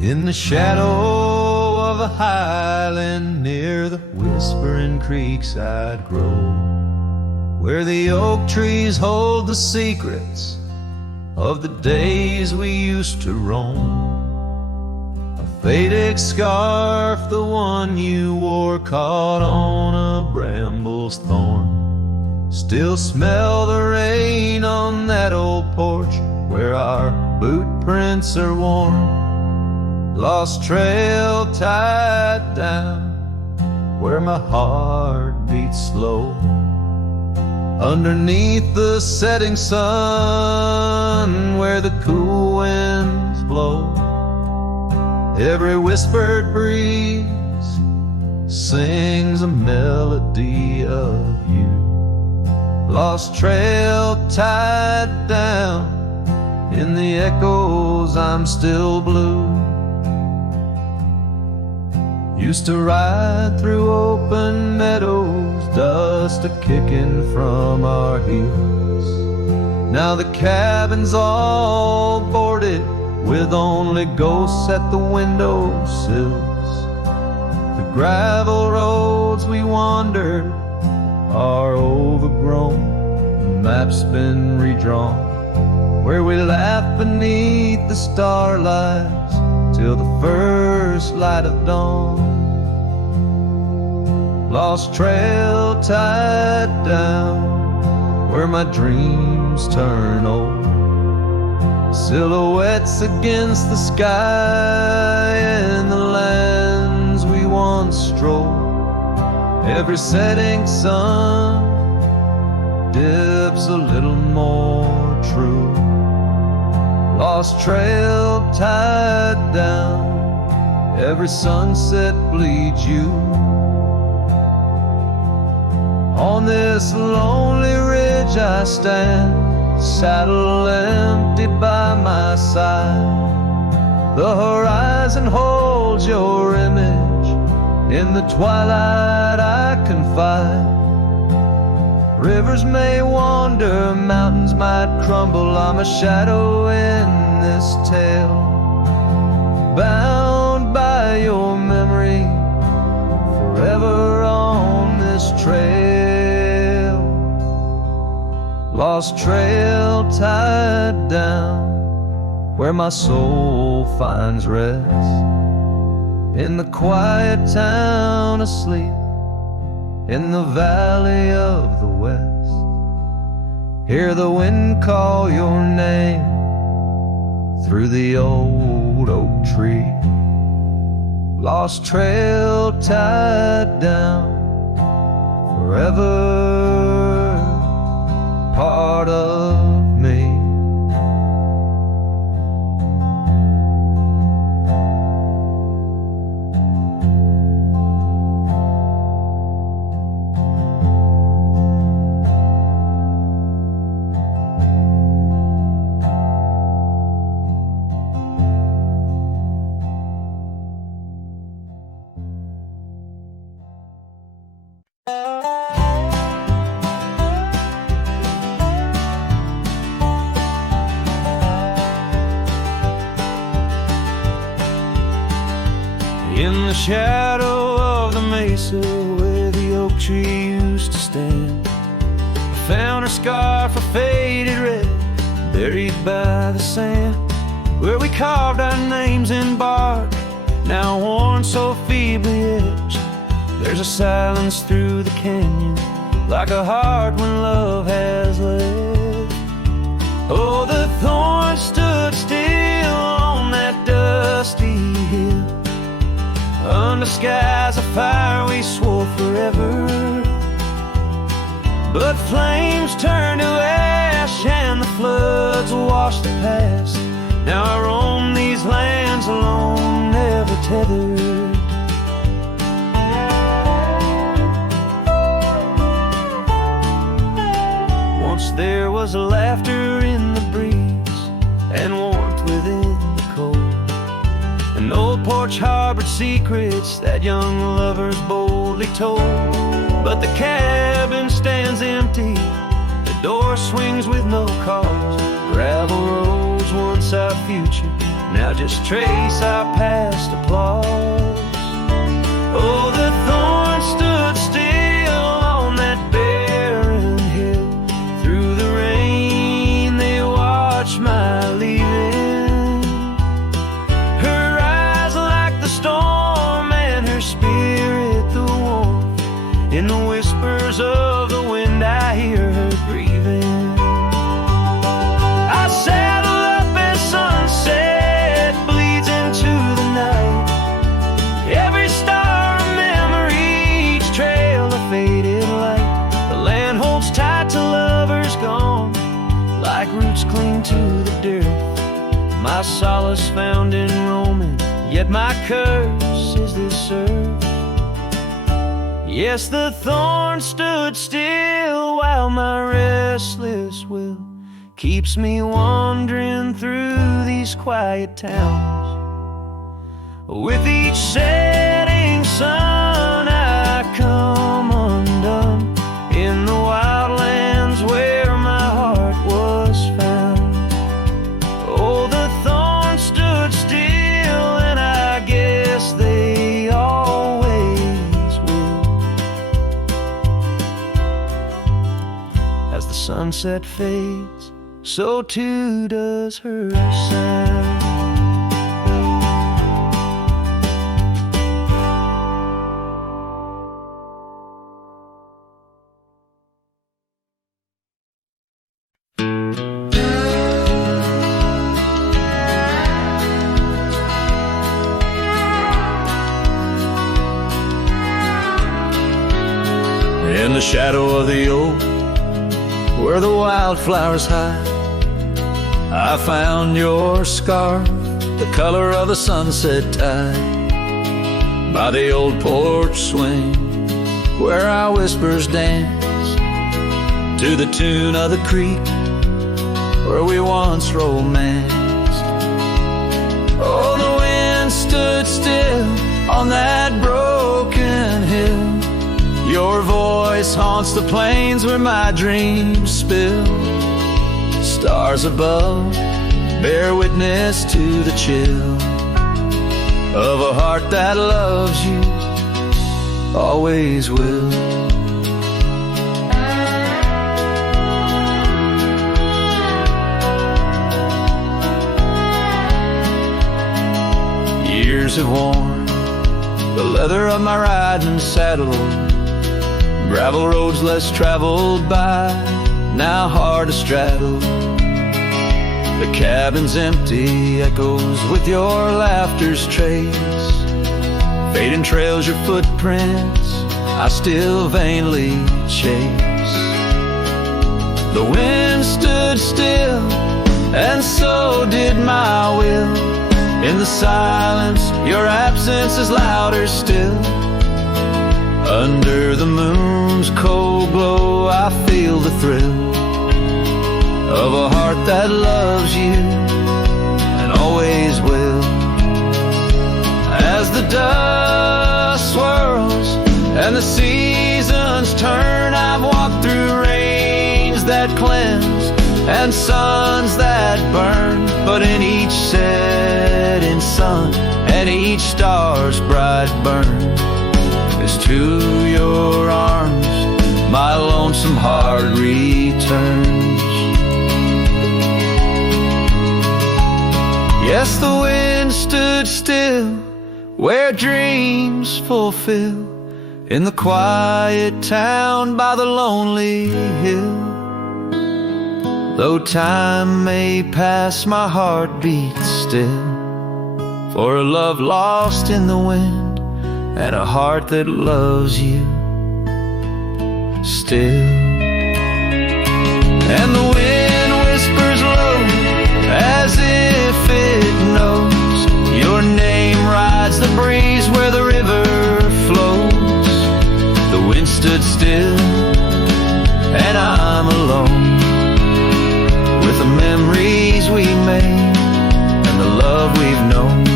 In the shadow of a highland near the whispering creekside grove, where the oak trees hold the secrets of the days we used to roam. A faded scarf, the one you wore, caught on a bramble's thorn. Still smell the rain on that old porch where our boot prints are worn. Lost trail tied down where my heart beats slow. Underneath the setting sun where the cool winds blow. Every whispered breeze sings a melody of you. Lost trail tied down, in the echoes I'm still blue. Used to ride through open meadows, dust a-kicking from our heels. Now the cabin's all boarded, with only ghosts at the windowsills. The gravel roads we wandered are overgrown, the map's been redrawn, where we laugh beneath the starlights till the first light of dawn. Lost trail tied down where my dreams turn old. Silhouettes against the sky and the lands we once strolled. Every setting sun dips a little more true. Lost trail tied down, every sunset bleeds you. On this lonely ridge I stand, saddle empty by my side. The horizon holds your image, in the twilight I confide. Rivers may wander, mountains might crumble, I'm a shadow in this tale, bound by your memory, forever on this trail. Lost trail tied down, where my soul finds rest, in the quiet town asleep, in the valley of the west. Hear the wind call your name through the old oak tree. Lost trail tied down, forever part of me. In the shadow of the mesa where the oak tree used to stand, I found her scarf, a faded red, buried by the sand, where we carved our names in bark, now worn so feebly etched. There's a silence through the canyon, like a heart when love has left. Oh, the thorns stood still on that dusty hill, under skies of fire we swore forever. But flames turned to ash and the floods washed the past. Now I roam these lands alone, never tethered. Once there was laughter in the breeze and warmth within the cold. An old porch harbored secrets that young lovers boldly told. But the cabin stands empty, the door swings with no cause. Gravel roads once our future, now just trace our past applause. Oh, the thorns stood still on that barren hill. Through the rain they watched my leaving. Her eyes like the storm and her spirit the warmth. In the whispers of the wind I hear her grieving. I saddle up as sunset bleeds into the night. Every star a memory, each trail a faded light. The land holds tight to lovers gone, like roots cling to the dirt. My solace found in roaming, yet my curse is this earth. Yes, the thorn stood still while my restless will keeps me wandering through these quiet towns. With each setting sun I come undone in the wildlands where my heart was found. Oh, the thorn stood still, and I guess they always will. As the sunset fades, so too does her sound. In the shadow of the oak, where the wildflowers hide, I found your scarf, the color of the sunset tide. By the old porch swing, where our whispers dance, to the tune of the creek, where we once romanced. Oh, the wind stood still on that broken hill. Your voice haunts the plains where my dreams spill. Stars above bear witness to the chill of a heart that loves you, always will. Years have worn the leather of my riding saddle, gravel roads less traveled by, now hard to straddle. The cabin's empty, echoes with your laughter's trace. Fading trails your footprints, I still vainly chase. The wind stood still, and so did my will. In the silence, your absence is louder still. Under the moon's cold glow, I feel the thrill of a heart that loves you and always will. As the dust swirls and the seasons turn, I've walked through rains that cleanse and suns that burn, but in each setting sun and each star's bright burn is to your arms my lonesome heart returns. Yes, the wind stood still where dreams fulfill, in the quiet town by the lonely hill. Though time may pass, my heart beats still, for a love lost in the wind and a heart that loves you still. And the wind whispers low as if it knows your name rides the breeze where the river flows. The wind stood still and I'm alone with the memories we made and the love we've known.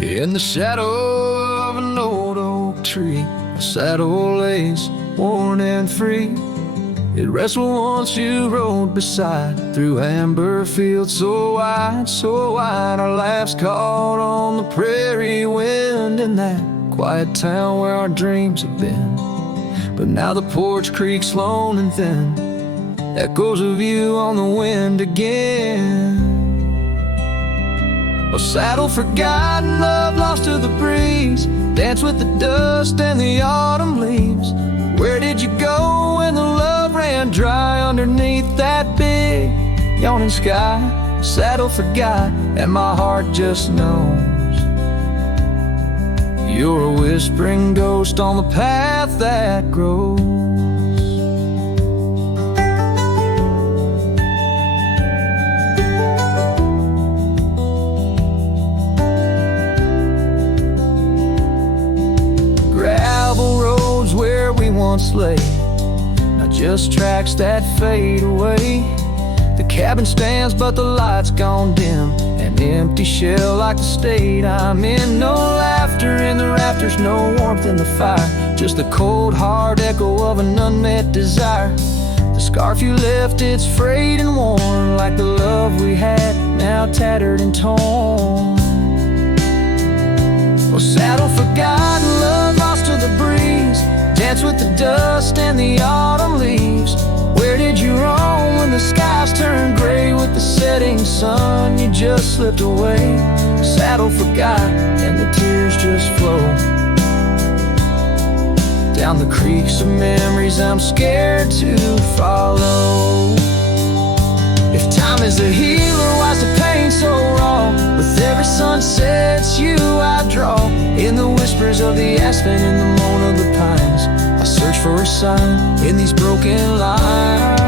In the shadow of an old oak tree, a saddle lays worn and free. It rests where once you rode beside, through amber fields so wide, our laughs caught on the prairie wind, in that quiet town where our dreams have been. But now the porch creaks lone and thin, echoes of you on the wind again. A saddle forgotten, love lost to the breeze, dance with the dust and the autumn leaves. Where did you go when the love ran dry underneath that big yawning sky? Saddle forgot, and my heart just knows you're a whispering ghost on the path that grows. Gravel roads where we once lay, not just tracks that fade away. The cabin stands but the light's gone dim, an empty shell like the state I'm in. No laughter in the rafters, no warmth in the fire, just the cold hard echo of an unmet desire. The scarf you left, it's frayed and worn, like the love we had, now tattered and torn. Oh, saddle forgotten, love lost to the breeze, dance with the dust and the autumn leaves. Where did you roam when the skies turned gray with the setting sun? You just slipped away. Saddle forgot, and the tears just flow down the creeks of memories I'm scared to follow. If time is a healer, why's the pain so raw? With every sunset, it's you I draw. In the whispers of the aspen, in the moan of the pines, I search for a sign in these broken lines.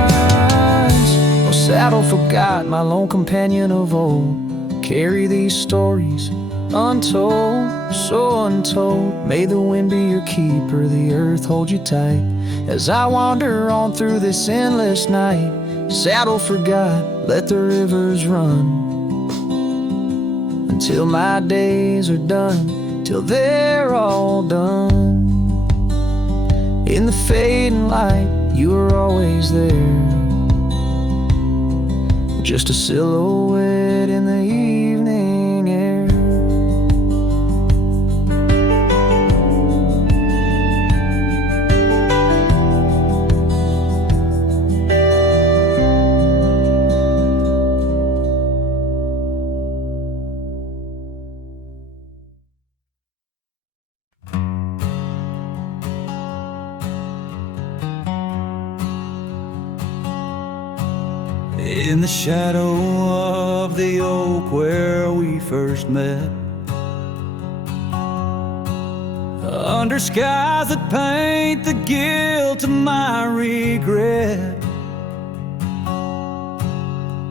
Oh, saddle forgot, my lone companion of old, carry these stories untold, so untold. May the wind be your keeper, the earth hold you tight, as I wander on through this endless night. Saddle forgot, let the rivers run until my days are done, till they're all done. In the fading light, you were always there, just a silhouette in the evening air. In the shadow of the oak where we first met, under skies that paint the guilt of my regret,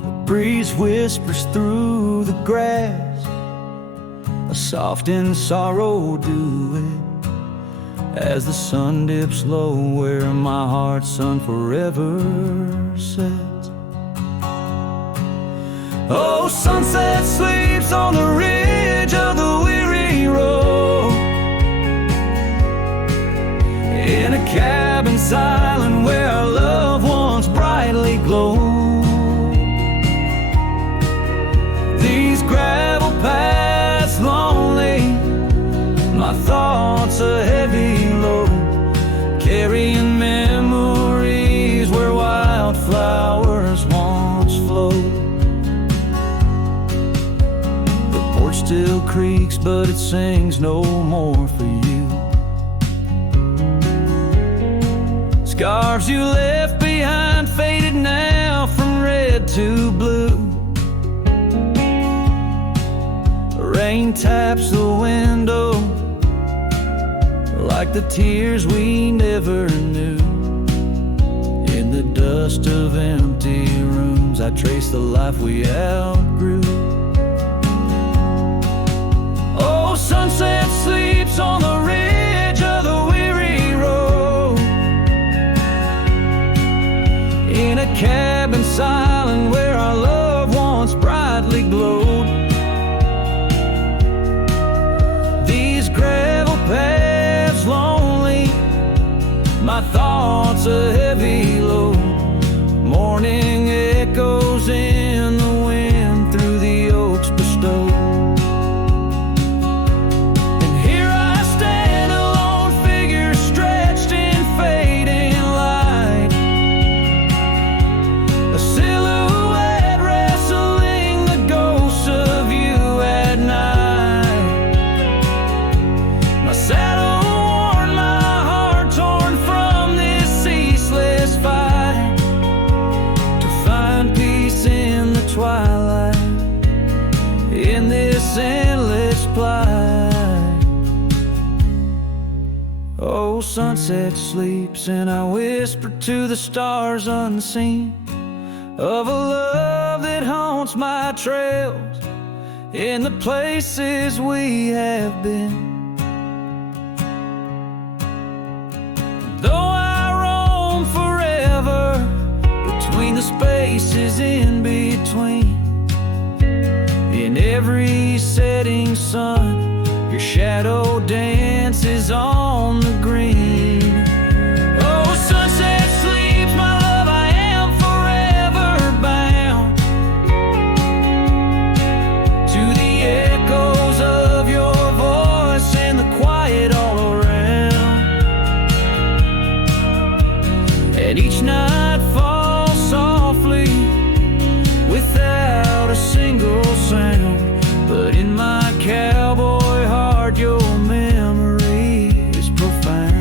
the breeze whispers through the grass, a soft and sorrow duet, as the sun dips low where my heart's sun forever sets. Oh, sunset sleeps on the ridge of the weary road, in a cabin silent where our love once brightly glowed. These gravel paths lonely, my thoughts a heavy load, carrying memories where wildflowers once flowed. Still creaks, but it sings no more for you. Scarves you left behind faded now from red to blue. Rain taps the window like the tears we never knew. In the dust of empty rooms, I trace the life we outgrew. Sunset sleeps on the ridge of the weary road, in a cabin silent where our love once brightly glowed. this endless plight. Oh, sunset sleeps and I whisper to the stars unseen of a love that haunts my trails in the places we have been. Though I roam forever between the spaces in between, in every setting sun, your shadow dances on the green. Oh, sunset sleeps, my love, I am forever bound to the echoes of your voice and the quiet all around. And each night falls softly without a single sound, but in my cowboy heart your memory is profound.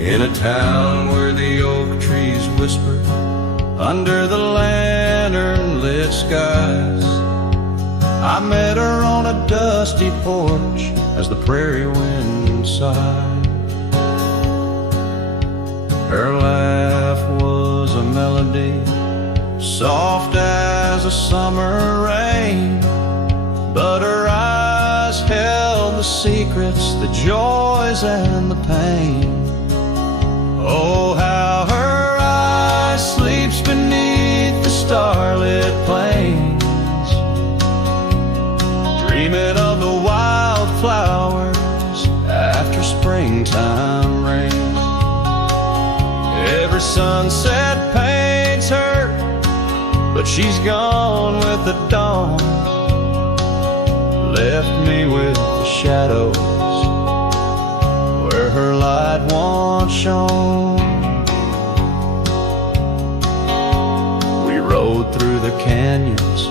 In a town where the oak trees whisper under the lantern-lit skies, I met her on a dusty porch as the prairie wind sighed. Her laugh was a melody, soft as a summer rain, but her eyes held the secrets, the joys and the pain. Oh, how her eye sleeps beneath the starlit plains, dreaming of the wildflowers after springtime rain. Every sunset paints her, but she's gone with the dawn, left me with the shadows where her light once shone. We rode through the canyons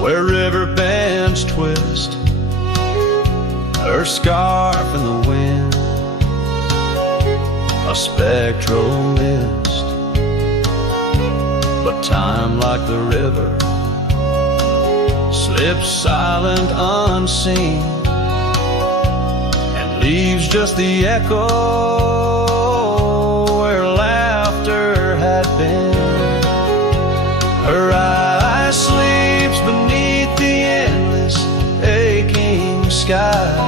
where river bends twist, her scarf in the wind, a spectral mist. But time, like the river, slips silent unseen, leaves just the echo where laughter had been. Her eye sleeps beneath the endless aching skies,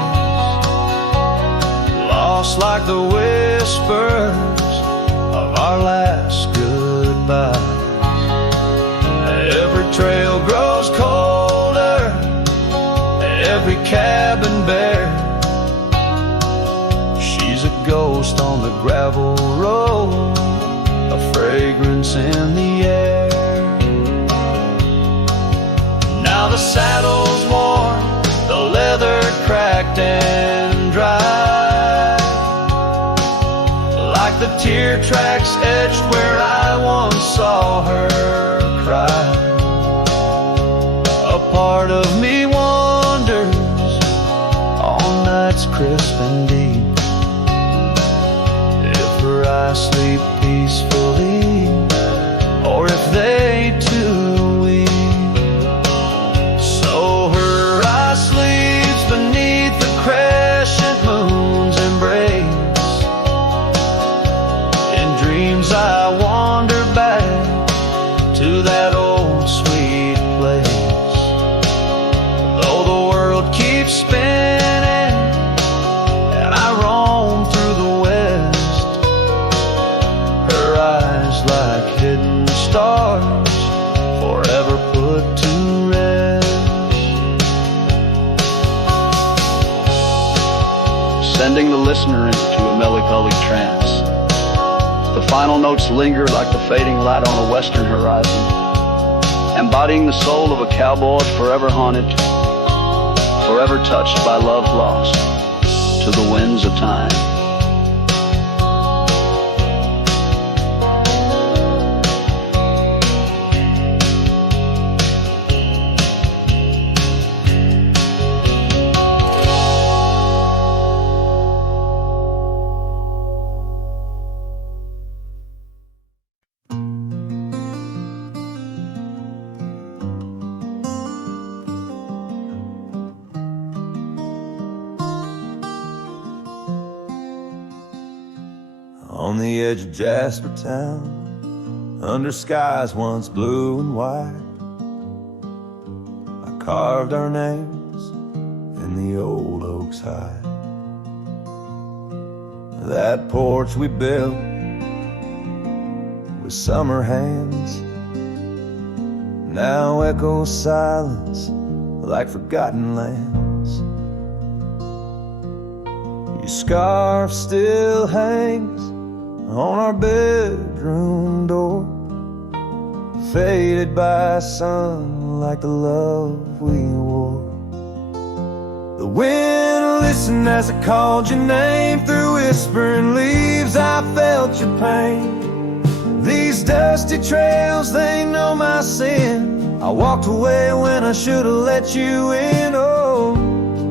lost like the whispers of our last goodbye. Every trail grows colder, every cabin bare, a ghost on the gravel road, a fragrance in the air. Now the saddle's worn, the leather cracked and dry, like the tear tracks etched where I once saw her cry. A part of me wonders on nights crisp and deep, I sleep peacefully, or if they too weep. So her eye sleeps beneath the crescent moon's embrace. In dreams I wander back to that old sweet place. Though the world keeps spinning and I roam through the west, like hidden stars, forever put to rest. Sending the listener into a melancholy trance. The final notes linger like the fading light on a western horizon, embodying the soul of a cowboy forever haunted, forever touched by love lost to the winds of time. On the edge of Jasper Town, under skies once blue and white, I carved our names in the old oak's hide. That porch we built with summer hands now echoes silence like forgotten lands. Your scarf still hangs on our bedroom door, faded by sun like the love we wore. The wind listened as I called your name. Through whispering leaves I felt your pain. These dusty trails, they know my sin. I walked away when I should have let you in. Oh,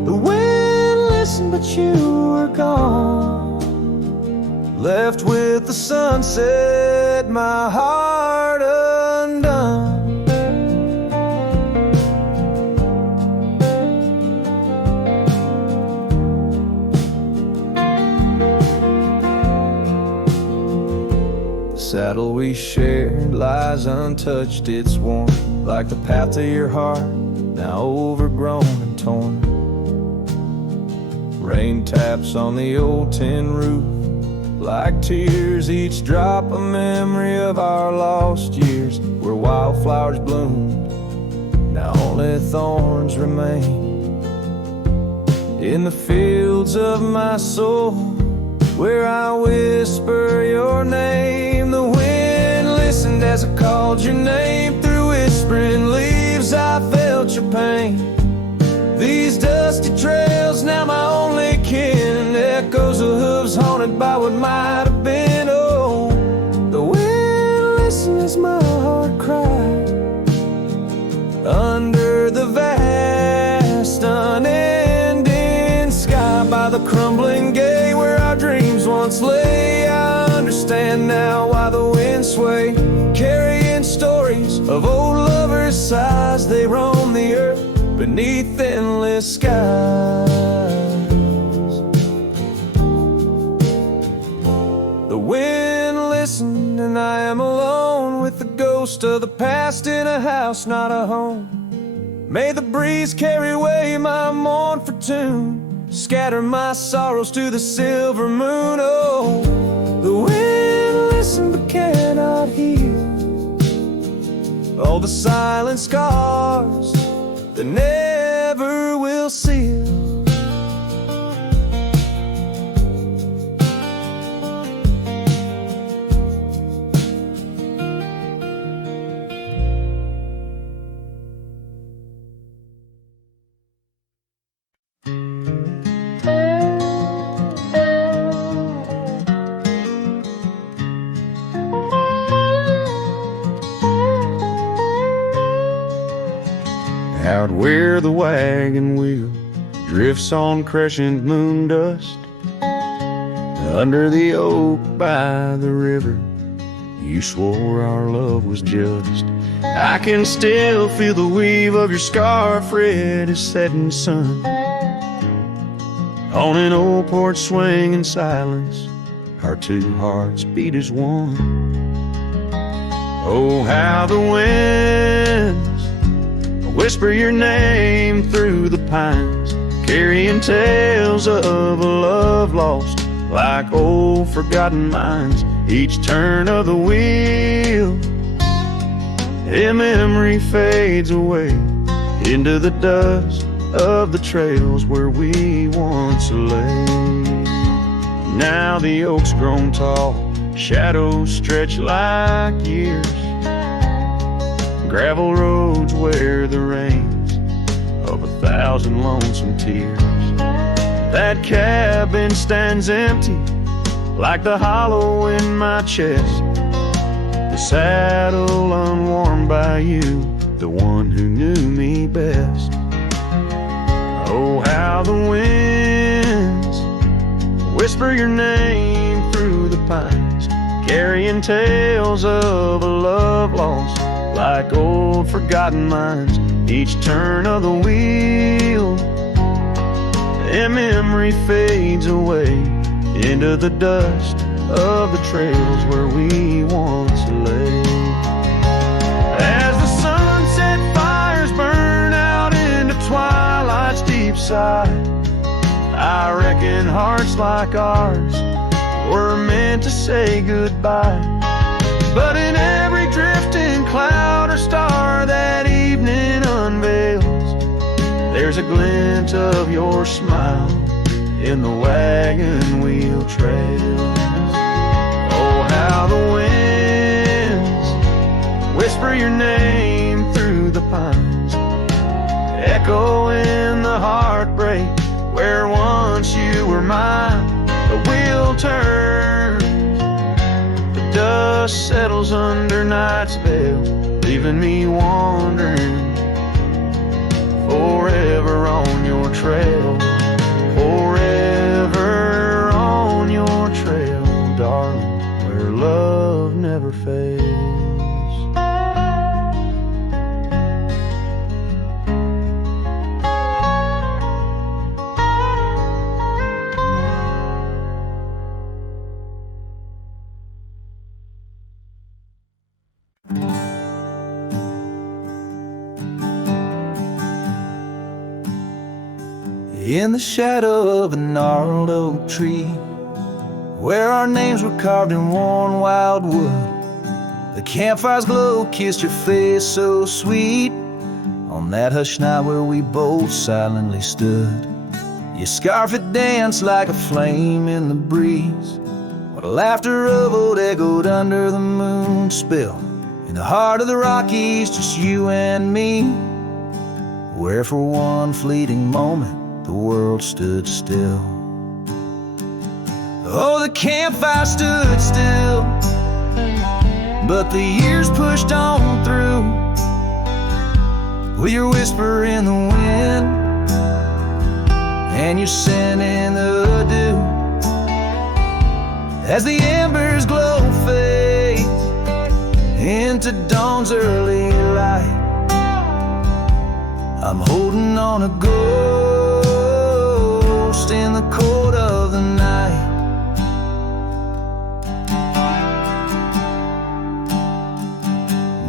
the wind listened but you were gone, left with the sunset, my heart undone. The saddle we shared lies untouched, it's worn like the path to your heart, now overgrown and torn. Rain taps on the old tin roof like tears, each drop a memory of our lost years, where wildflowers bloomed, now only thorns remain. In the fields of my soul, where I whisper your name, the wind listened as I called your name. Through whispering leaves I felt your pain. These dusty trails, now my only kin, echoes of hooves haunted by what might have been. Oh, the wind listened as my heart cried under the vast unending sky, by the crumbling gate where our dreams once lay. I understand now why the winds sway, carrying stories of old lovers' sighs. They roam the earth beneath endless skies. The wind listened and I am alone with the ghost of the past in a house, not a home. May the breeze carry away my mournful tune, scatter my sorrows to the silver moon. Oh, the wind listened but cannot heal all the silent scars that never will seal. Out where the wagon wheel drifts on crescent moon dust, under the oak by the river, you swore our love was just. I can still feel the weave of your scarf red as setting sun. On an old porch swing in silence, our two hearts beat as one. Oh, how the winds whisper your name through the pines, carrying tales of a love lost like old forgotten mines. Each turn of the wheel, a memory fades away into the dust of the trails where we once lay. Now the oak's grown tall, shadows stretch like years, gravel roads wear the rains of 1,000 lonesome tears. That cabin stands empty like the hollow in my chest, the saddle unworn by you, the one who knew me best. Oh, how the winds whisper your name through the pines, carrying tales of a love lost like old forgotten mines. Each turn of the wheel, a memory fades away into the dust of the trails where we once lay. As the sunset fires burn out into twilight's deep side, I reckon hearts like ours were meant to say goodbye. But in every drifting cloud or star that evening unveils, there's a glint of your smile in the wagon wheel trails. Oh, how the winds whisper your name through the pines, echoing the heartbreak where once you were mine. The wheel turns, the dust settles under night's veil, leaving me wandering forever on your trail. Forever on your trail, darling, where love never fails. In the shadow of a gnarled oak tree, where our names were carved in worn wild wood, the campfire's glow kissed your face so sweet. On that hushed night where we both silently stood, your scarf had danced like a flame in the breeze, while the laughter of old echoed under the moon spill. In the heart of the Rockies, just you and me, where for one fleeting moment the world stood still. Oh, the campfire stood still, but the years pushed on through, with your whisper in the wind and your scent in the dew. As the embers glow fades into dawn's early light, I'm holding on a ghost in the cold of the night.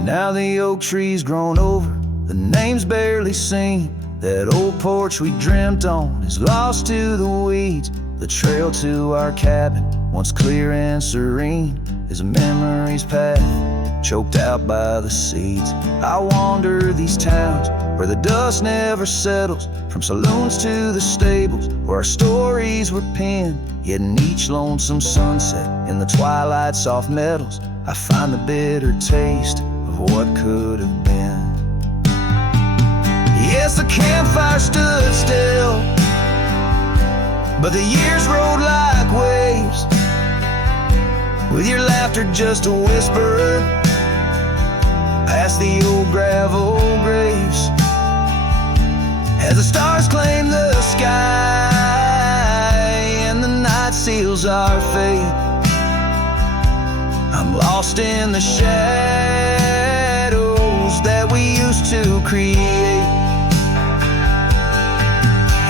Now the oak tree's grown over, the name's barely seen. That old porch we dreamt on is lost to the weeds. The trail to our cabin, once clear and serene, is a memory's path, choked out by the seeds. I wander these towns where the dust never settles, from saloons to the stables where our stories were penned. Yet in each lonesome sunset, in the twilight's soft metals, I find the bitter taste of what could have been. Yes, the campfire stood still, but the years rolled like waves, with your laughter just a whisper past the old gravel graves. As the stars claim the sky and the night seals our fate, I'm lost in the shadows that we used to create.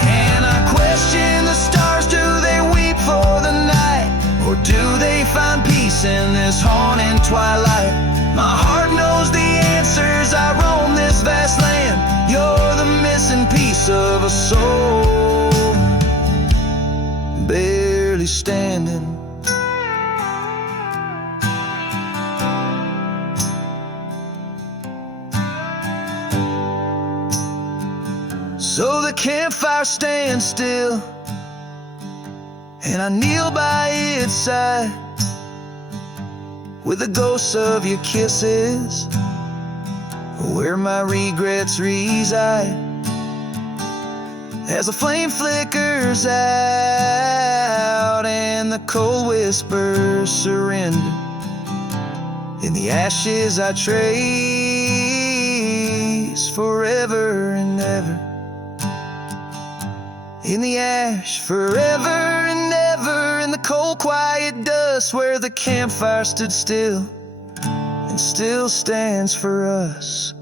And I question the stars, do they weep for the night, or do they find peace in this haunting twilight? My heart knows the answers, I roam this vast land. You're the missing piece of a soul, barely standing. So the campfire stands still, and I kneel by its side, with the ghosts of your kisses where my regrets reside. As the flame flickers out and the cold whispers surrender, in the ashes I trace forever and ever. In the ash forever and ever, in the cold quiet dust where the campfire stood still and still stands for us.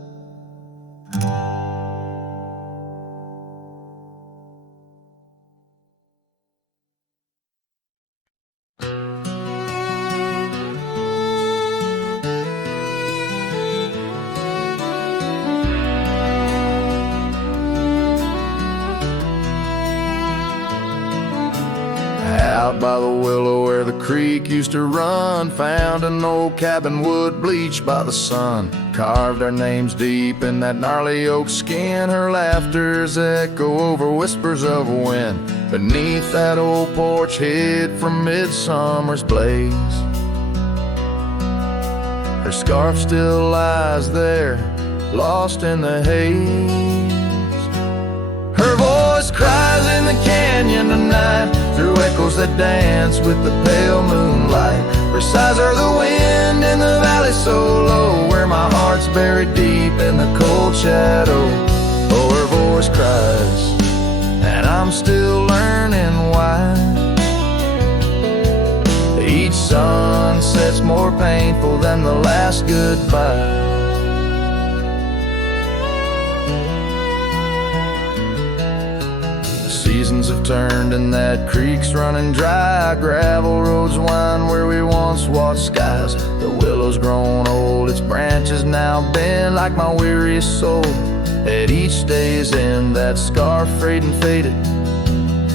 creek used to run. Found an old cabin wood bleached by the sun. Carved our names deep in that gnarly oak skin. Her laughter's echo over whispers of wind. Beneath that old porch hid from midsummer's blaze. Her scarf still lies there, lost in the haze. Her voice cries in the canyon tonight, through echoes that dance with the pale moonlight. Her sighs are the wind in the valley so low, where my heart's buried deep in the cold shadow. Oh, her voice cries, and I'm still learning why. Each sunset's more painful than the last goodbye. Seasons have turned and that creek's running dry. Gravel roads wind where we once watched skies. The willow's grown old, its branches now bend like my weariest soul. At each day's end, that scarf frayed and faded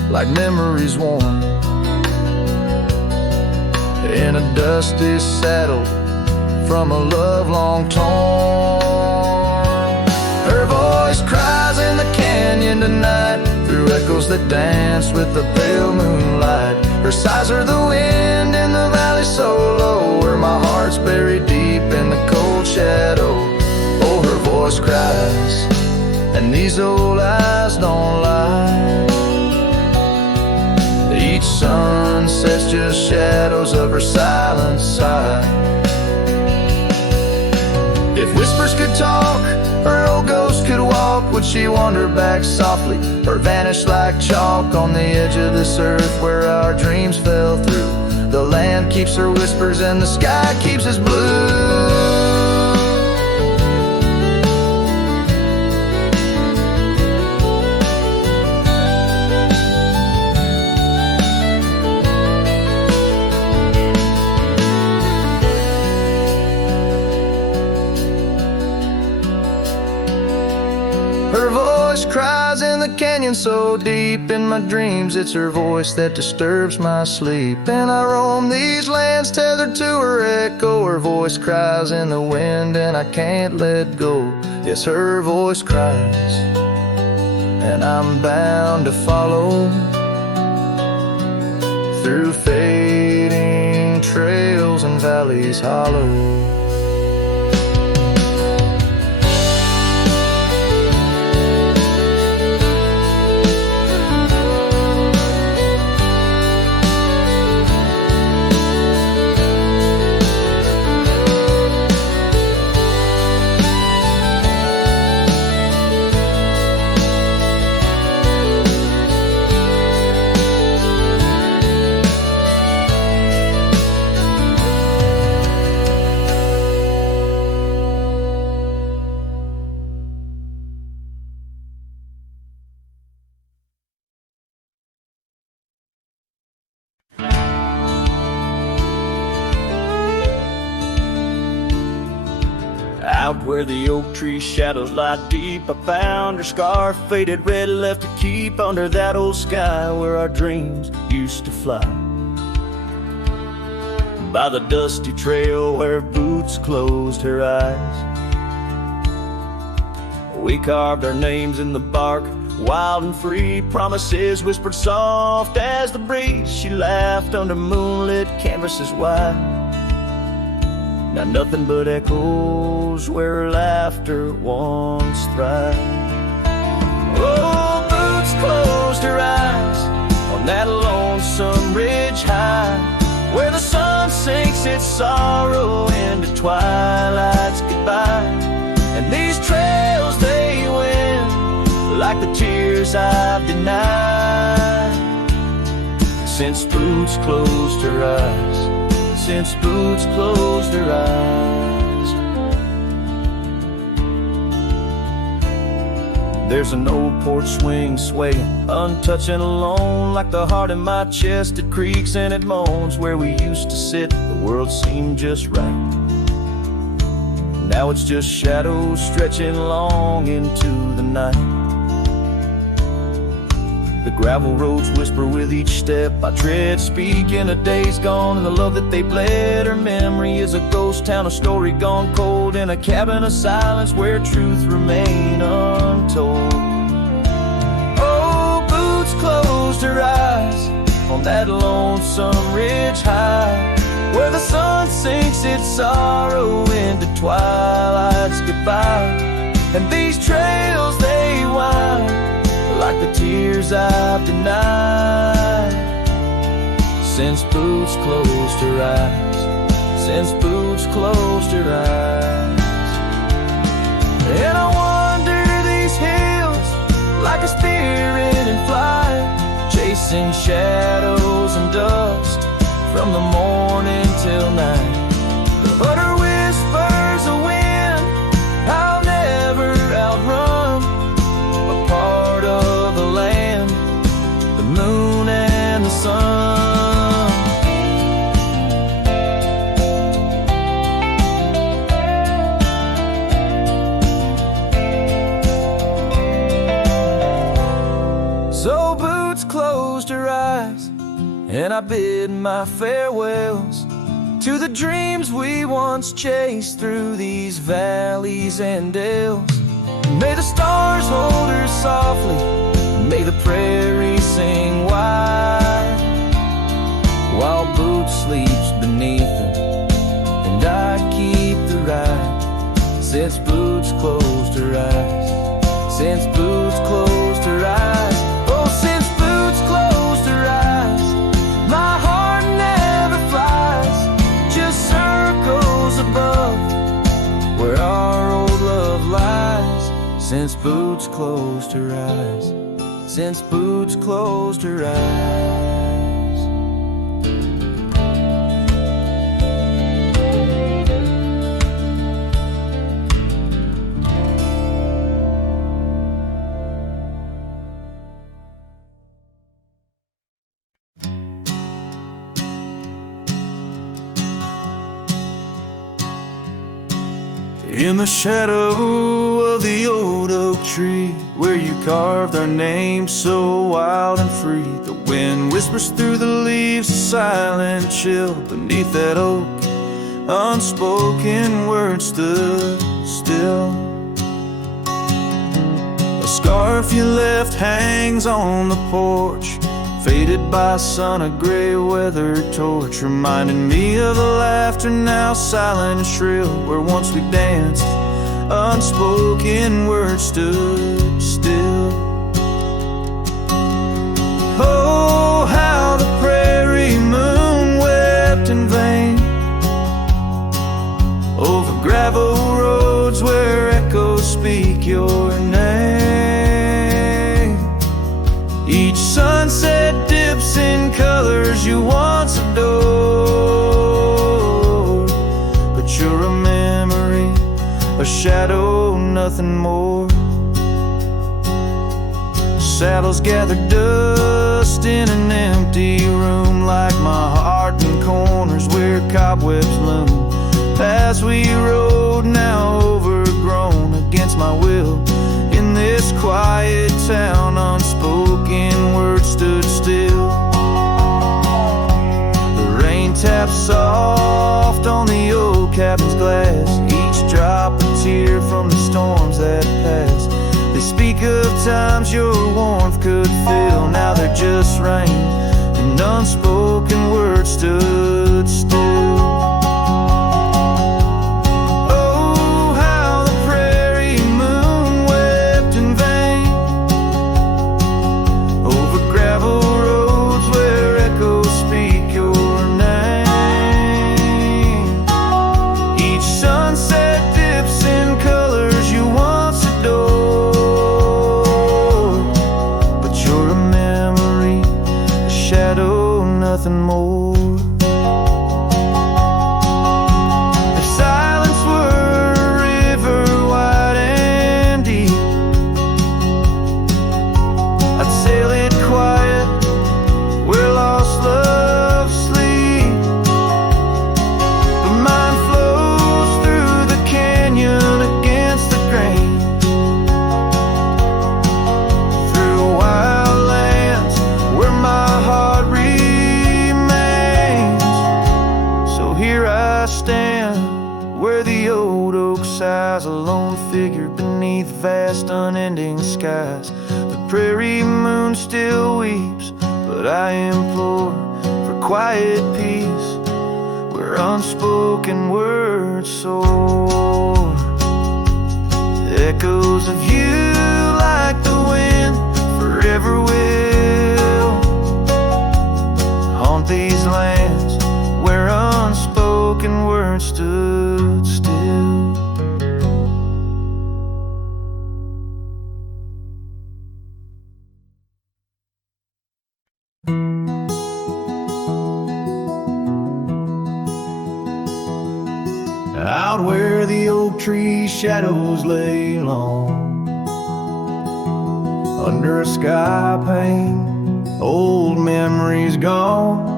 like memories worn. In a dusty saddle from a love long torn. Her voice cries in the canyon tonight, through echoes that dance with the pale moonlight. Her sighs are the wind in the valley so low, where my heart's buried deep in the cold shadow. Oh, her voice cries, and these old eyes don't lie. Each sunset's just shadows of her silent sigh. If whispers could talk, her old ghost could walk, would she wander back softly, or vanish like chalk on the edge of this earth where our dreams fell through? The land keeps her whispers and the sky keeps us blue. Her voice cries in the canyon so deep in my dreams. It's her voice that disturbs my sleep. And I roam these lands tethered to her echo. Her voice cries in the wind and I can't let go. Yes, her voice cries, and I'm bound to follow through fading trails and valleys hollow. Out where the oak tree shadows lie deep, I found her scarf faded red, left to keep under that old sky where our dreams used to fly. By the dusty trail where boots closed her eyes, we carved our names in the bark, wild and free, promises whispered soft as the breeze. She laughed under moonlit canvases wide. Now nothing but echoes where her laughter once thrived. Oh, boots closed her eyes on that lonesome ridge high, where the sun sinks its sorrow into twilight's goodbye. And these trails, they win like the tears I've denied. Since boots closed her eyes, since boots closed her eyes. There's an old porch swing swaying, untouched and alone, like the heart in my chest. It creaks and it moans. Where we used to sit, the world seemed just right. Now it's just shadows stretching long into the night. The gravel roads whisper with each step I tread, speaking of days gone and the love that they bled. Her memory is a ghost town, a story gone cold, in a cabin of silence where truth remain untold. Oh, Boots closed her eyes on that lonesome ridge high, where the sun sinks its sorrow into twilight's goodbye. And these trails they wind like the tears I've denied, since Boots closed her eyes, since Boots closed her eyes. And I wander these hills like a spirit in flight, chasing shadows and dust from the morning till night. But her whispers a wind I'll never outrun, a part of the land, the moon and the sun. So Boots closed her eyes, and I bid my farewells to the dreams we once chased through these valleys and dales. May the stars hold her softly, may the prairie sing wide, while Boots sleeps beneath them, and I keep the ride. Since Boots closed her eyes, since Boots closed her eyes, oh, since Boots closed her eyes, my heart never flies, just circles above where our old love lies. Since Boots closed her eyes, since Boots closed her eyes. In the shadow of the old oak tree, where you carved our names so wild and free, the wind whispers through the leaves, a silent chill beneath that oak. Unspoken words stood still. A scarf you left hangs on the porch, faded by sun, a gray weather torch, reminding me of the laughter now silent and shrill, where once we danced, unspoken words stood still. Oh, how the prairie moon wept in vain over gravel roads where echoes speak your name. Each sunset dips in colors you once adored, but you're a memory, a shadow, nothing more. Saddles gather dust in an empty room, like my heart in corners where cobwebs loom. Paths we rode, now overgrown against my will. In this quiet town, unspoken words stood still. The rain taps soft on the old cabin's glass, each drop a tear from the storms that passed. They speak of times your warmth could fill, now they're just rain, and unspoken words stood still. Nothing more. stand where the old oak sighs, a lone figure beneath vast unending skies. The prairie moon still weeps, but I implore for quiet peace where unspoken words soar. Echoes of you like the wind forever will haunt these lands where unspoken words stood still. Out where the oak tree shadows lay long, under a sky pane, old memories gone.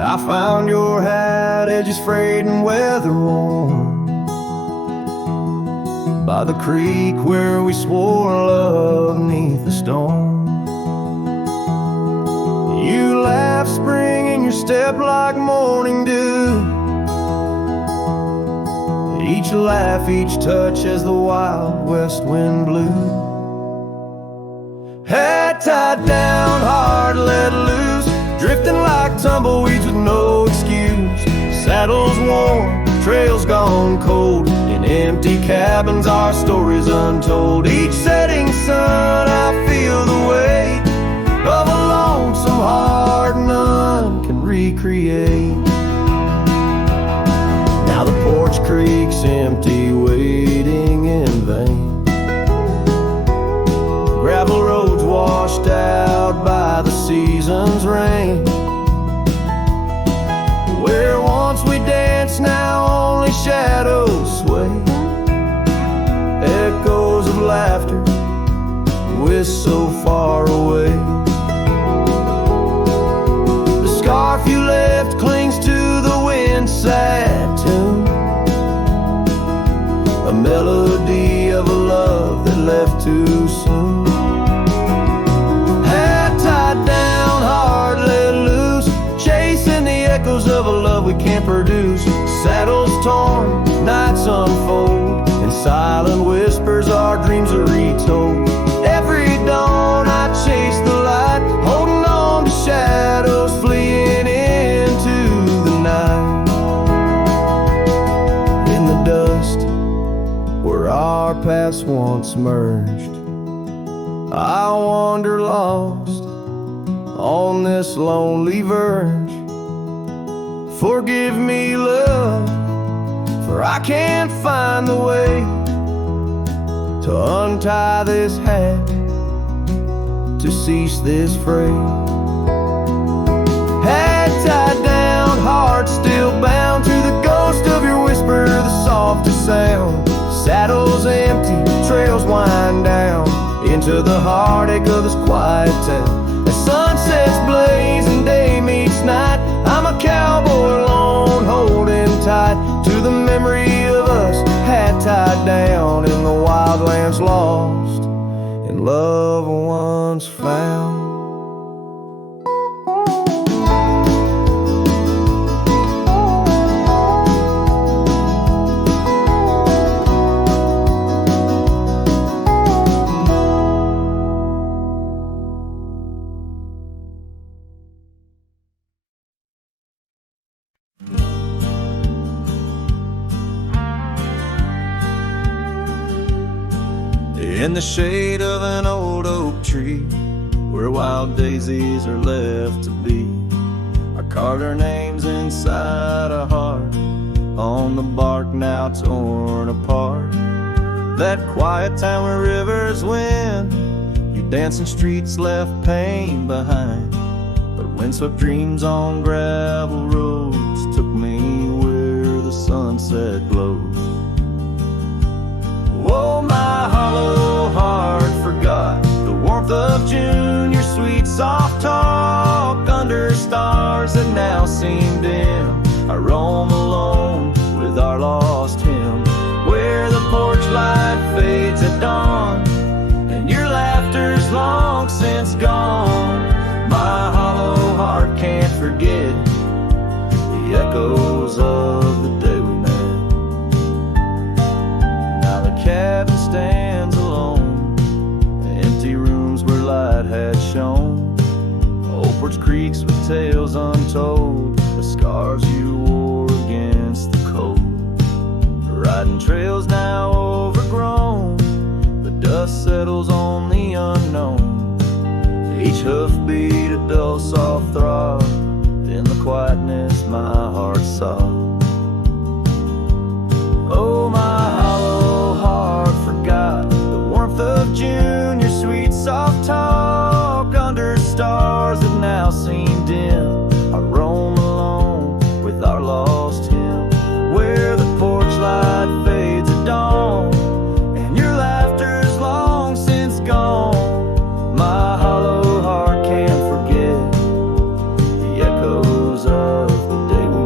I found your hat, edges frayed and weather worn, by the creek where we swore love beneath the storm. You laughed spring in your step like morning dew, each laugh, each touch as the wild west wind blew. Head tied down, heart let loose, drifting like tumbleweeds with no excuse. Saddles worn, trails gone cold, in empty cabins our stories untold. Each setting sun I feel the weight of a lonesome heart none can recreate. Now the porch creak's empty, waiting in vain. Gravel roads washed out by the season's rain. Where once we danced, now only shadows sway. Echoes of laughter whisk so far away. The scarf you left clings to the wind's sad tune, a melody of a love that left too soon. Head tied down, heart let loose, chasing the echoes of a love we can't produce. Saddles torn, nights unfold, in silent whispers our dreams are retold. Every dawn I chase the light, holding on to shadows fleeing into the night. In the dust where our paths once merged, I wander lost on this lonely verge. Forgive me, love, for I can't find the way to untie this hat, to cease this fray. Head tied down, heart still bound to the ghost of your whisper, the softest sound. Saddles empty, trails wind down into the heartache of this quiet town. As sunsets blaze and day meets night, I'm a cowboy alone, holding tight to the memory of us, hat tied down in the wildlands, lost in love once found. In the shade of an old oak tree, where wild daisies are left to be, I carved our names inside a heart on the bark now torn apart. That quiet town where rivers win, your dancing streets left pain behind. But windswept dreams on gravel roads took me where the sunset glows. Oh, my hollow heart forgot the warmth of June, your sweet soft talk under stars that now seem dim. I roam alone with our lost hymn, where the porch light fades at dawn and your laughter's long since gone. My hollow heart can't forget the the echoes of the day we met. Now the cabin stands alone, the empty rooms where light had shone. Old porch creaks with tales untold, the scars you wore against the cold. Riding trails now overgrown, the dust settles on the unknown. Each hoofbeat a dull soft throb, in the quietness my heart sobbed. Oh, my hollow heart forgot the warmth of June, your sweet soft talk under stars that now seem dim. I roam alone with our lost hymn, where the porch light fades at dawn and your laughter's long since gone. My hollow heart can't forget the echoes of the day we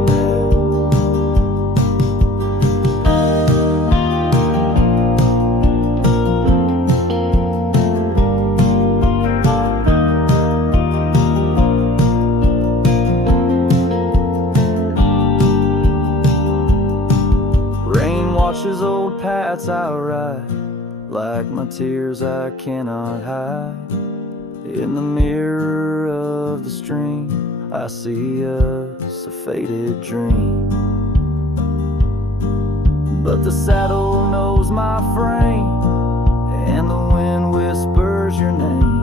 washes old paths I ride, like my tears I cannot hide. In the mirror of the stream I see us a faded dream, but the saddle knows my frame, and the wind whispers your name.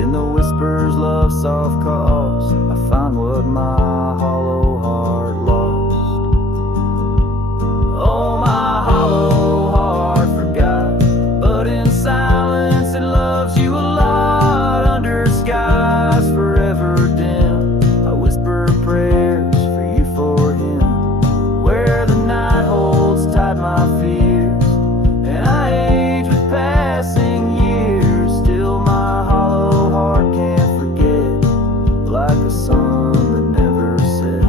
In the whispers love soft calls, I find what my hollow heart lost. Oh, my hollow heart forgot, but in silence it loves you a lot. Under skies forever dim, I whisper prayers for you, for him, where the night holds tight my fears, and I age with passing years. Still my hollow heart can't forget, like a sun that never sets.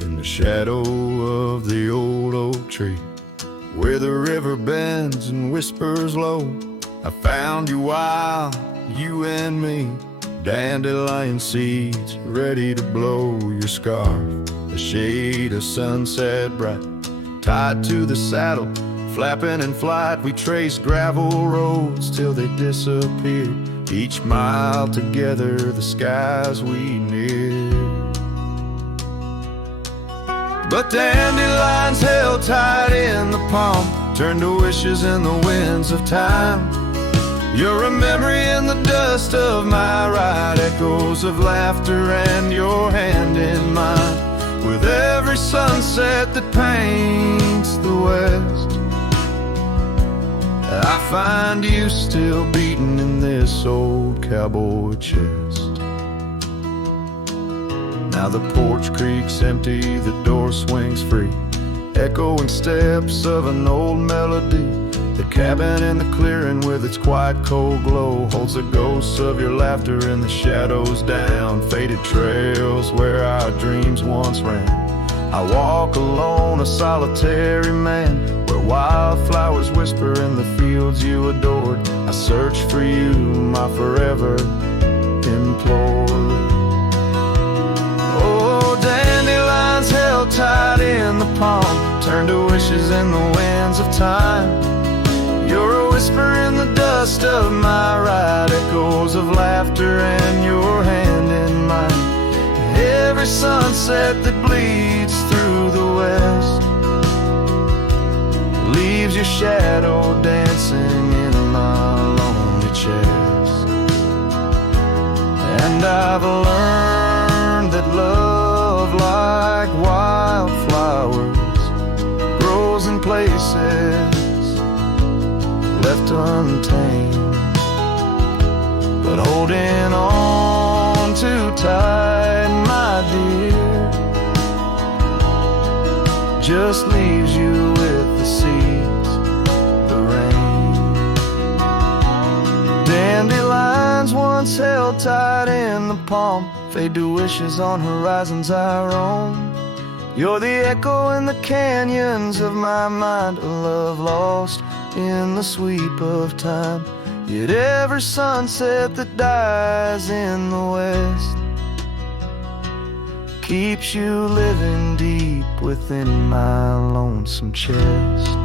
In the shadow of the old oak tree, where the river bends and whispers low, I found you wild, you and me, dandelion seeds ready to blow. Your scarf, a shade of sunset bright, tied to the saddle, flapping in flight. We traced gravel roads till they disappeared, each mile together the skies we neared. But dandelions held tight in the palm turned to wishes in the winds of time. You're a memory in the dust of my ride, echoes of laughter and your hand in mine. With every sunset that paints the west, I find you still beating in this old cowboy chest. Now the porch creaks empty, the door swings free, echoing steps of an old melody. The cabin in the clearing with its quiet cold glow holds the ghosts of your laughter in the shadows down faded trails where our dreams once ran. I walk alone, a solitary man, where wildflowers whisper in the fields you adored. I search for you, my forever implored. Oh, dandelions held tight in the palm turn to wishes in the winds of time. You're a whisper in the dust of my ride, echoes of laughter and your hand in mine. Every sunset that bleeds through the west leaves your shadow dancing in my lonely chest. And I've learned that love, like wildflowers, grows in places left untamed. but holding on too tight, my dear, just leaves you with the seas, the rain. Dandelions once held tight in the palm fade to wishes on horizons I roam. You're the echo in the canyons of my mind, a love lost in the sweep of time. Yet every sunset that dies in the west keeps you living deep within my lonesome chest.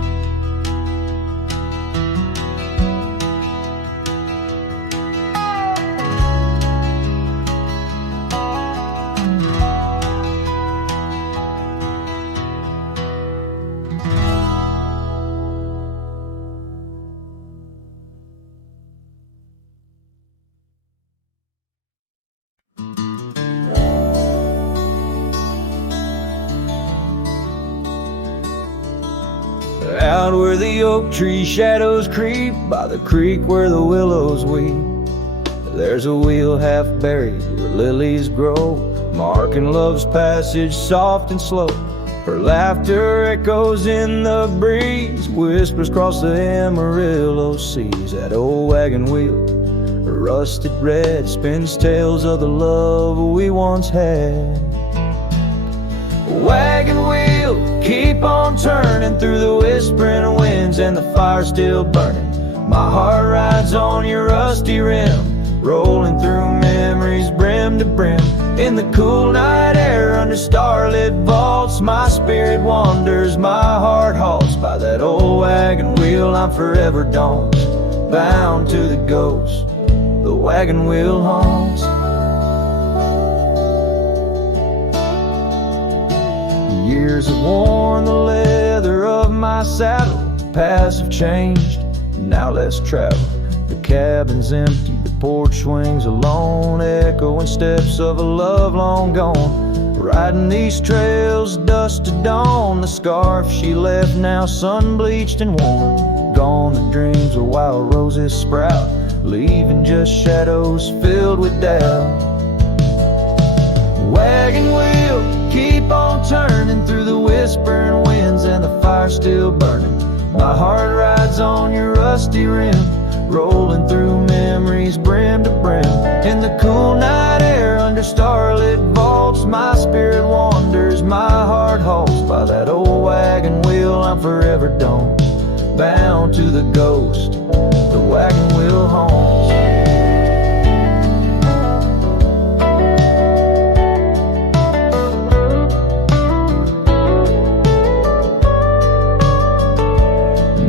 Out where the oak tree shadows creep, by the creek where the willows weep, there's a wheel half buried where lilies grow, marking love's passage soft and slow. Her laughter echoes in the breeze, whispers across the Amarillo seas. That old wagon wheel, rusted red, spins tales of the love we once had. Wagon wheel, keep on turning through the whispering winds and the fire still burning. My heart rides on your rusty rim, rolling through memories brim to brim. In the cool night air under starlit vaults, my spirit wanders, my heart halts. By that old wagon wheel I'm forever dawned, bound to the ghost the wagon wheel haunts. Years have worn the leather of my saddle, paths have changed, now let's travel. The cabin's empty, the porch swings alone, echoing steps of a love long gone. Riding these trails, dust to dawn, the scarf she left now sun-bleached and worn. Gone the dreams of wild roses sprout, leaving just shadows filled with doubt. Wagon wheel, keep on turning through the whispering winds and the fire still burning. My heart rides on your rusty rim, rolling through memories brim to brim. In the cool night air under starlit vaults, my spirit wanders, my heart halts. By that old wagon wheel I'm forever dawned, bound to the ghost the wagon wheel haunts.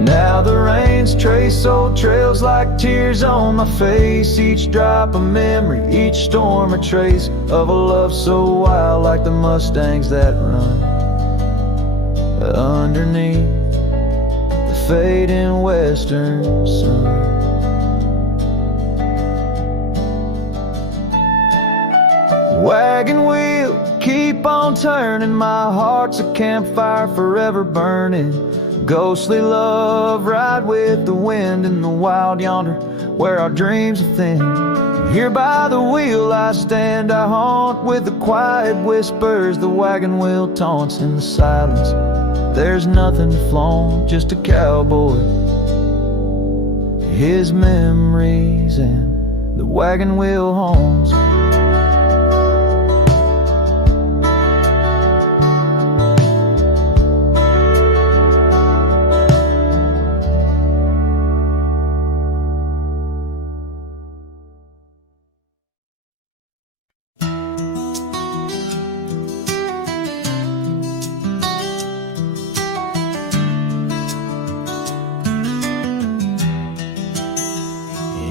Now the rains trace old trails like tears on my face, each drop a memory, each storm a trace of a love so wild, like the mustangs that run underneath the fading western sun. Wagon wheel, keep on turning, my heart's a campfire forever burning. Ghostly love, ride with the wind in the wild yonder, where our dreams are thin. Here by the wheel I stand, I haunt with the quiet whispers the wagon wheel taunts. In the silence there's nothing to flaunt, just a cowboy, his memories, and the wagon wheel haunts.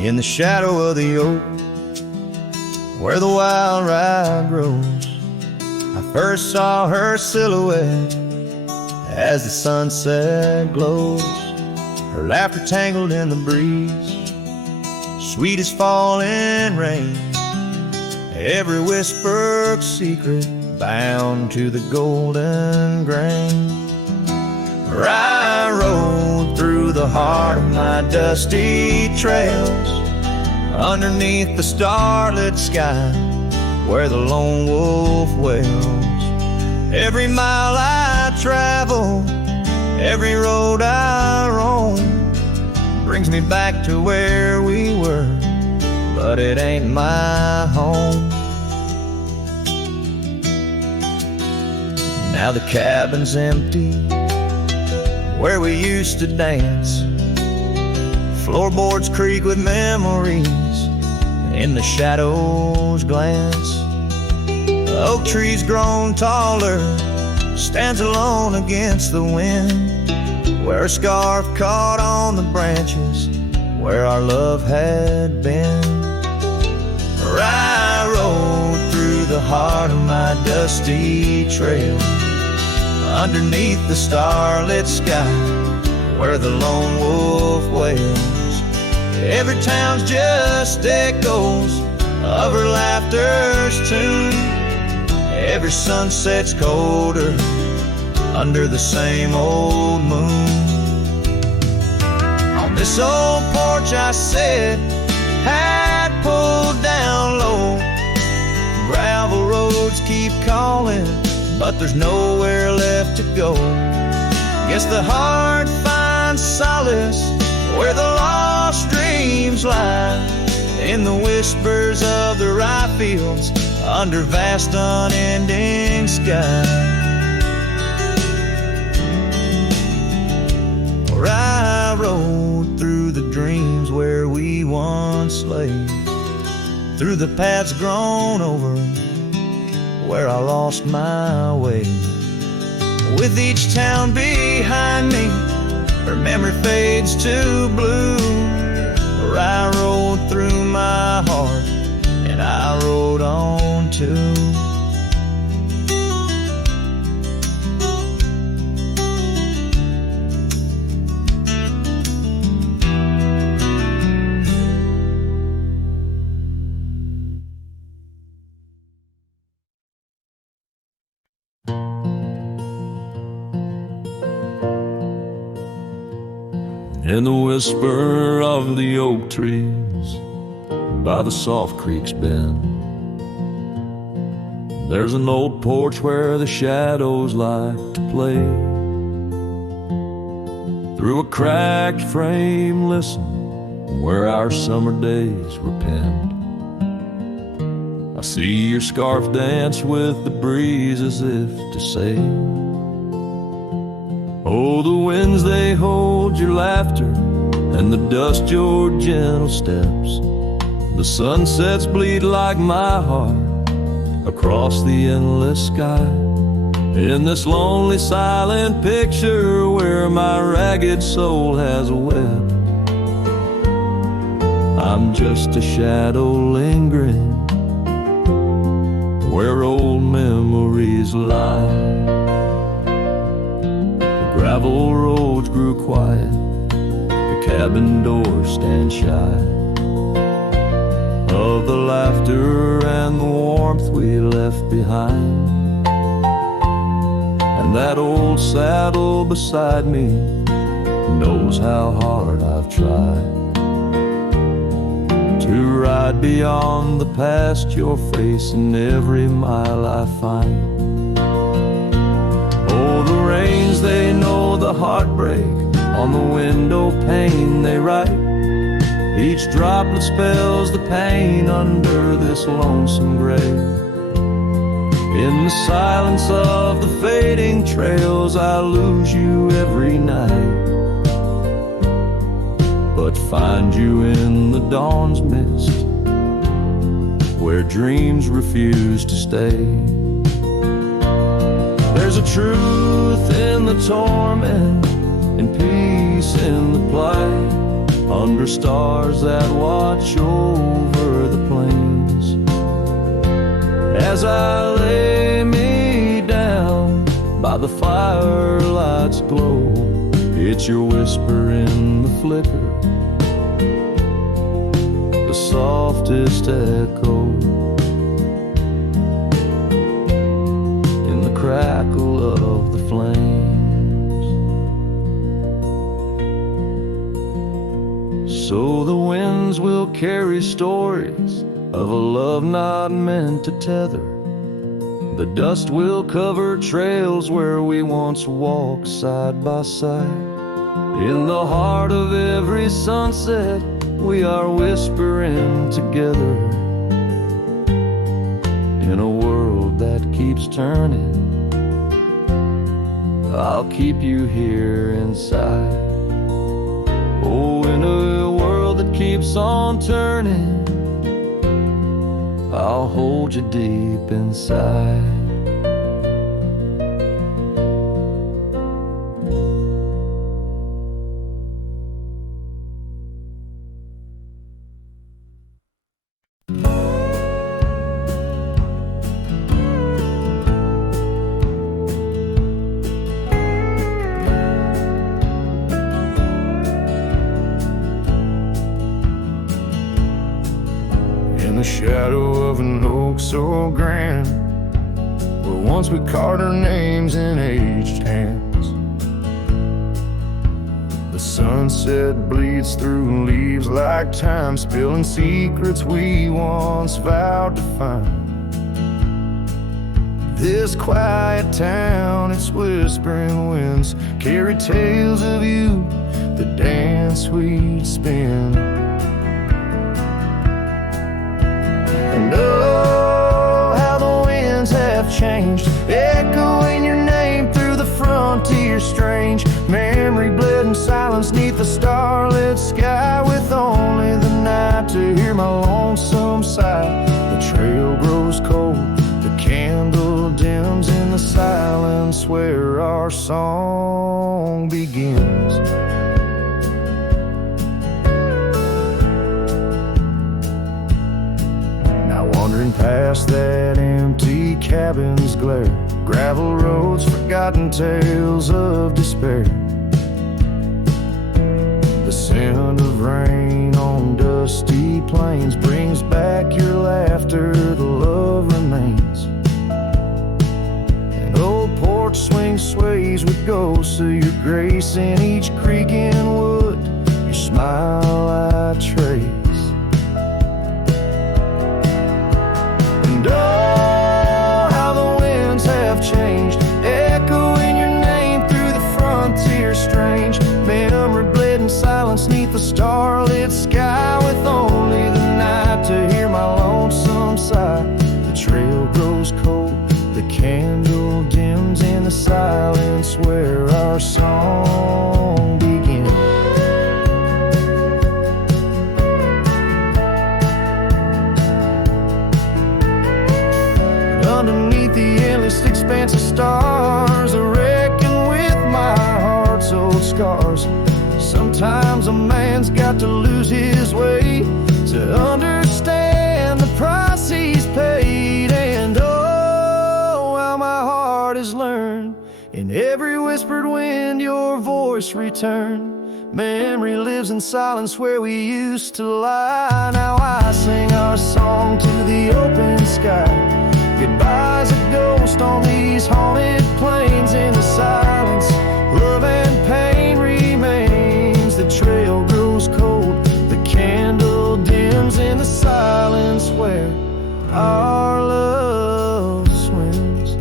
In the shadow of the oak, where the wild rye grows, I first saw her silhouette as the sunset glows. Her laughter tangled in the breeze, sweet as falling rain, every whispered secret bound to the golden grain. I rode through the heart of my dusty trails, underneath the starlit sky, where the lone wolf wails. Every mile I travel, every road I roam, brings me back to where we were, but it ain't my home. Now the cabin's empty, where we used to dance. Floorboards creak with memories, in the shadows glance. The oak tree's grown taller, stands alone against the wind, where a scarf caught on the branches, where our love had been. Where I rode through the heart of my dusty trail, underneath the starlit sky, where the lone wolf wails. Every town's just echoes of her laughter's tune. Every sunset's colder under the same old moon. On this old porch I sat, hat pulled down low. Gravel roads keep calling, but there's nowhere left to go. Guess the heart finds solace where the lost dreams lie, in the whispers of the rye fields under vast unending sky. Where I rode through the dreams where we once lay, through the paths grown over, where I lost my way. With each town behind me, her memory fades to blue. Where I rode through my heart, and I rode on too. In the whisper of the oak trees by the soft creek's bend, there's an old porch where the shadows like to play. Through a cracked frame, listen, where our summer days were penned. I see your scarf dance with the breeze as if to say, oh, the winds, they hold your laughter, and the dust your gentle steps. The sunsets bleed like my heart across the endless sky, in this lonely silent picture where my ragged soul has wept. I'm just a shadow lingering where old memories lie. Gravel roads grew quiet, the cabin doors stand shy of the laughter and the warmth we left behind. And that old saddle beside me knows how hard I've tried to ride beyond the past you're facing every mile I find. Oh, the rains, they know the heartbreak, on the window pane they write. Each droplet spells the pain under this lonesome grave. In the silence of the fading trails, I lose you every night, but find you in the dawn's mist, where dreams refuse to stay. There's a truth in the torment, and peace in the plight, under stars that watch over the plains. As I lay me down by the firelight's glow, it's your whisper in the flicker, the softest echo, in the crackle of the flames. So the wind winds will carry stories of a love not meant to tether. The dust will cover trails where we once walked side by side. In the heart of every sunset, we are whispering together. In a world that keeps turning, I'll keep you here inside. Oh, in a world that keeps on turning, I'll hold you deep inside. In the shadow of an oak so grand, where once we carved our names in aged hands, the sunset bleeds through leaves like time, spilling secrets we once vowed to find. This quiet town, its whispering winds carry tales of you, the dance we'd spin. And oh, how the winds have changed, echoing your name through the frontier strange. Memory bled in silence neath the starlit sky, with only the night to hear my lonesome sigh. The trail grows cold, the candle dims in the silence where our song begins. Wandering past that empty cabin's glare, gravel roads, forgotten tales of despair. The scent of rain on dusty plains brings back your laughter, the love remains. An old porch swing sways with ghosts of your grace in each creak in wood, your smile I trace. And oh, how the winds have changed, echoing your name through the frontier strange. Memory bled in silence neath the starlit sky, with only the night to hear my lonesome sigh. The trail grows cold, the candle dims in the silence where our song begins. Underneath the endless expanse of stars, I reckon with my heart's old scars. Sometimes a man's got to lose his way to understand the price he's paid. And oh, how my heart has learned, in every whispered wind your voice returned. Memory lives in silence where we used to lie. Now I sing our song to the open sky. Goodbye's a ghost on these haunted plains. In the silence, love and pain remains. The trail grows cold, the candle dims in the silence where our love swims.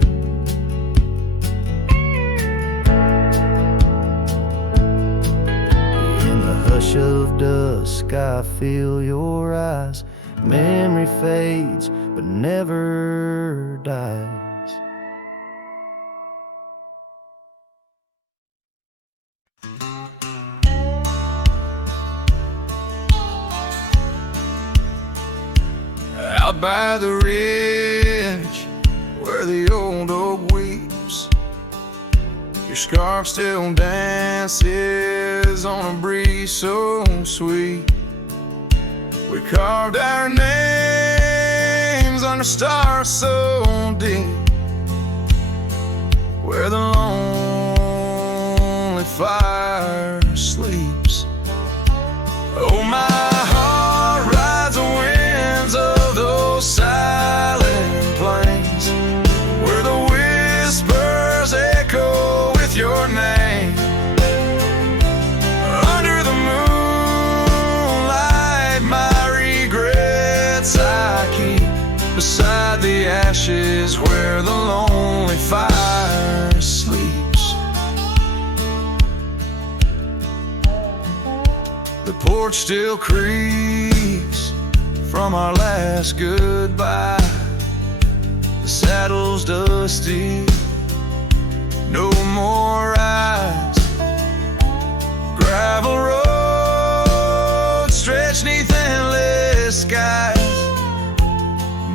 In the hush of dusk, I feel your eyes. Memory fades, but never dies. Out by the ridge, where the old oak weeps, your scarf still dances on a breeze so sweet. We carved our names under stars so deep, where the lonely fire sleeps. Oh, my heart rides the winds of those silent plains, where the whispers echo with your name. Under the moonlight, my beside the ashes where the lonely fire sleeps. The porch still creaks from our last goodbye. The saddle's dusty, no more rides. Gravel road stretched neath endless skies.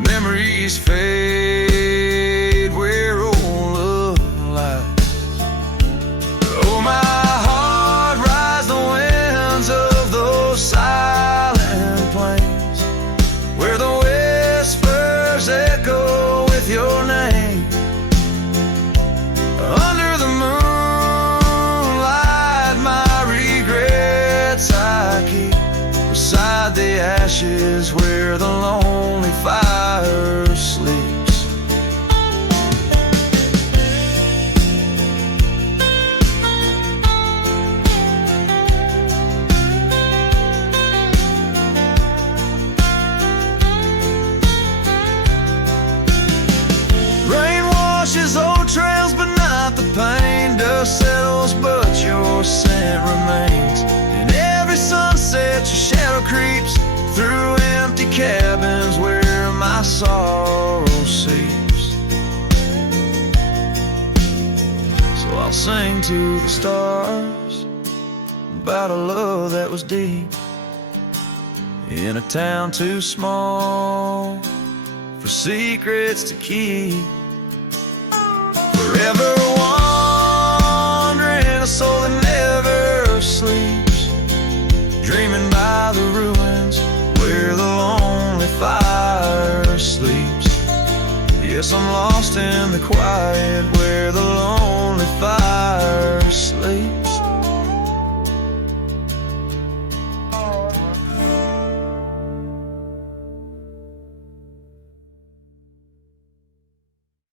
Memories fade where old love lies. Oh, my heart rides the winds of those silent plains, where the whispers echo with your name. Under the moonlight, my regrets I keep beside the ashes where the lonely fire sleeps. Rain washes old trails, but not the pain. Dust settles, but your scent remains. In every sunset, your shadow creeps through empty cabins where my sorrow seeps. So I'll sing to the stars about a love that was deep in a town too small for secrets to keep. Forever wandering, a soul that never sleeps, dreaming by the ruins where the lonely fire sleeps. Yes, I'm lost in the quiet where the lonely fire sleeps.